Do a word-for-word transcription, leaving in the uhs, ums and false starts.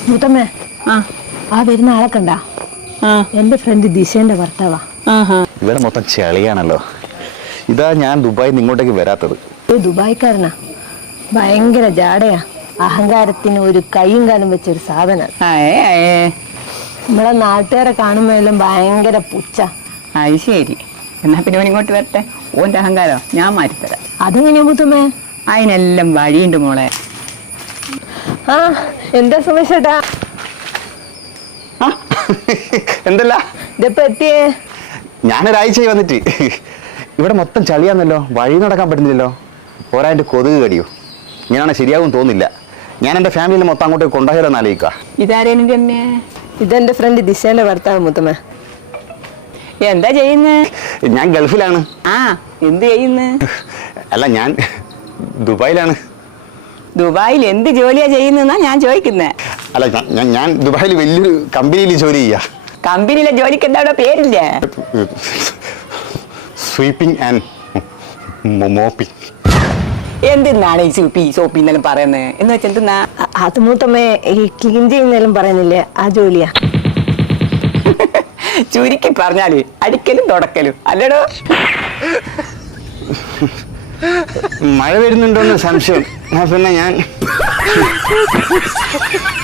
മുത്തമ്മേ ആ ആ വരുന്ന ആളെ കണ്ടാ? എന്റെ ഫ്രണ്ട് ദിശേന്റെ ഭർത്താവാ. ഇവിടെ മൊത്തം ചെളിയാണല്ലോ. ഇതാ ഞാൻ ദുബായിൽ ഇങ്ങോട്ടേക്ക് വരാത്തത്. ദുബായ്ക്കാരനാ, ഭയങ്കര ജാടയാ, അഹങ്കാരത്തിന് ഒരു കൈയും കാലും വെച്ചൊരു സാധനം. നമ്മളെ നാട്ടുകാരെ കാണുമ്പോ എല്ലാം ഭയങ്കര പുച്ഛ. അത് ശരി, എന്നാ പിന്നെ ഓൻ ഇങ്ങോട്ട് വരട്ടെ, ഓന്റെ അഹങ്കാരം ഞാൻ മാറ്റിത്തരാം. അതെങ്ങനെയാ മുത്തമ്മേ? അതിനെല്ലാം വഴിയുണ്ട് മോളെ. ആ എന്താ സുമേഷേട്ടാ? എന്തല്ല ഇതിപ്പോ എത്തിയേ? ഞാനൊരാഴ്ചയായി വന്നിട്ട്. ഇവിടെ മൊത്തം ചളിയാന്നല്ലോ, വഴി നടക്കാൻ പറ്റുന്നില്ലല്ലോ. പോരാ എൻ്റെ കൊതുക് കടിയോ. ഇങ്ങനെയാണ് ശരിയാവും തോന്നില്ല. ഞാൻ എൻ്റെ ഫാമിലിനെ മൊത്തം അങ്ങോട്ട് കൊണ്ടുപോയാലോന്ന് ആലോചിക്കുക. ഇതാരേനും രമ്യ? ഇതെന്റെ ഫ്രണ്ട് ദിശേന്റെ ഭർത്താവ് മുത്തമ്മ. എന്താ ചെയ്യുന്നേ? ഞാൻ ഗൾഫിലാണ്. ആ എന്ത് ചെയ്യുന്നു? അല്ല, ഞാൻ ദുബായിലാണ്. ദുബായിൽ എന്ത് ജോലിയാ ചെയ്യുന്നെന്നാ ഞാൻ ചോദിക്കുന്നേ. അല്ല, ഞാൻ ഞാൻ ദുബായിൽ വലിയൊരു കമ്പനിയിൽ ജോലി ചെയ്യാ. കമ്പനിയിലെ ജോലിക്ക് എന്താ അവിടെ പേരില്ലേ? Sweeping and mopping. എന്തിനാണ് ഈ സൂപ്പി സോപ്പി എന്നെല്ലാം പറയുന്നത്? എന്ന് വെച്ചാൽ എന്തിനാ? അത് മൂത്തമ്മേ ഈ ക്ലീൻ ചെയ്യുന്നെല്ലാം പറയുന്നില്ലേ, ആ ജോലിയാ. ചുരുക്കി പറഞ്ഞാല് അടിക്കലും തുടക്കലും അല്ലടോ. മഴ വരുന്നുണ്ടോന്ന് സംശയം. പിന്നെ ഞാൻ